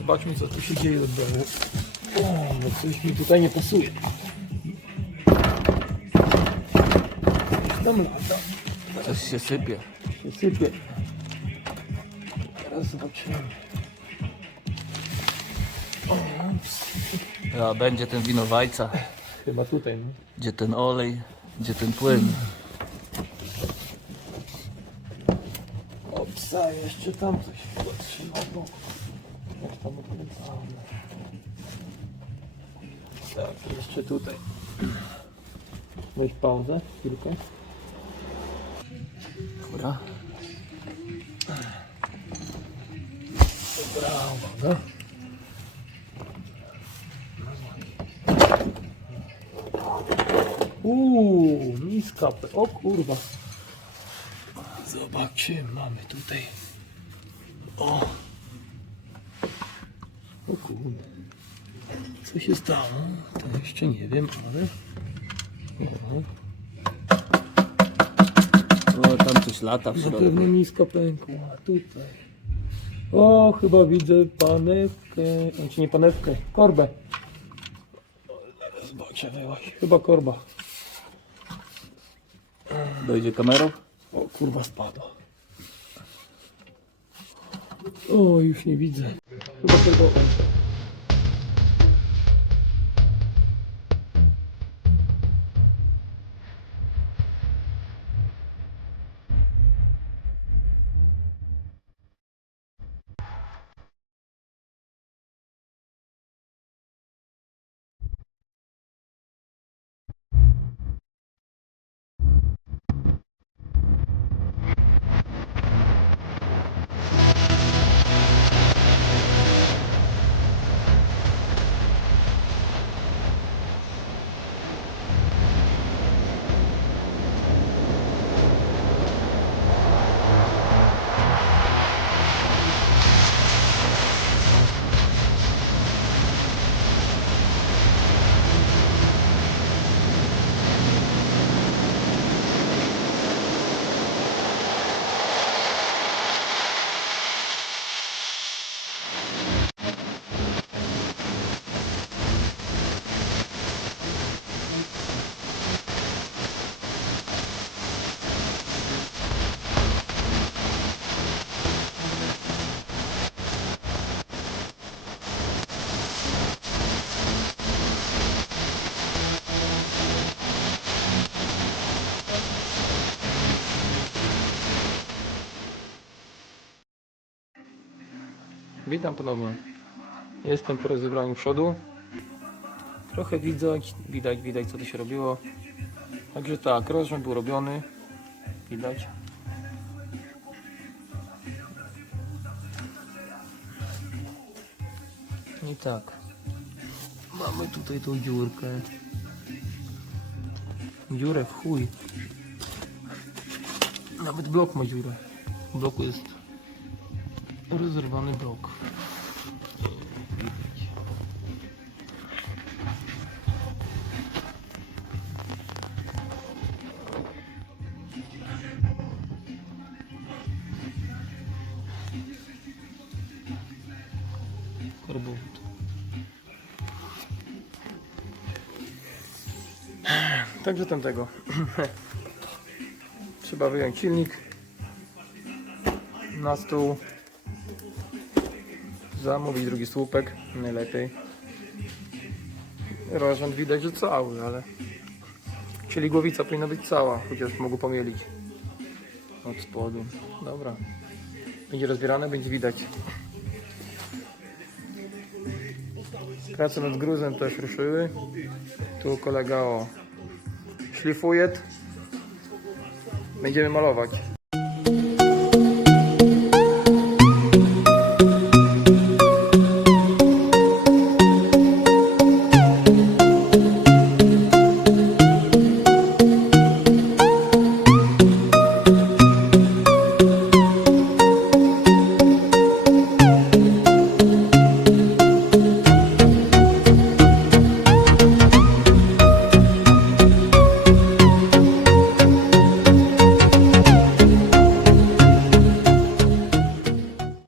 Zobaczmy co tu się dzieje od dołu. O, no coś mi tutaj nie pasuje. Tam lata. Coś się sypie. się sypie. Teraz zobaczymy. O, ups. A będzie ten winowajca, Chyba tutaj, no. gdzie ten olej, gdzie ten płyn. O psa, jeszcze tam coś trzyma obok. Jak odkręcamy. Tak, jeszcze tutaj. Weź pauzę, chwilkę. Dobra. Dobra, uwaga. Uuu, niska. O kurwa. Zobaczcie, mamy tutaj. O. O kurde. Co się stało? To jeszcze nie wiem, ale... O, O, tam coś lata w środku. pewno niska pękła. Tutaj. O, chyba widzę panewkę. Znaczy nie panewkę, korbę. Zobaczę, wyłaś. Chyba korba. Dojdzie kamerą? O, kurwa spadła. O, już nie widzę. Chyba tego... Witam ponownie. Jestem po rozebraniu przodu. Trochę widać, widać, widać co tu się robiło. Także tak, rozrząd był robiony. Widać. I tak. Mamy tutaj tą dziurkę. Dziurę w chuj. Nawet blok ma dziurę. W bloku jest rozerwany blok. Korbowód. Także tamtego. Trzeba wyjąć silnik na stół zamówić drugi słupek, najlepiej. Rozrząd widać, że cały, ale czyli głowica powinna być cała, chociaż mogę pomylić od spodu. Dobra. Będzie rozbierane, będzie widać. Prace nad gruzem też ruszyły. Tu kolega o szlifuje. Będziemy malować.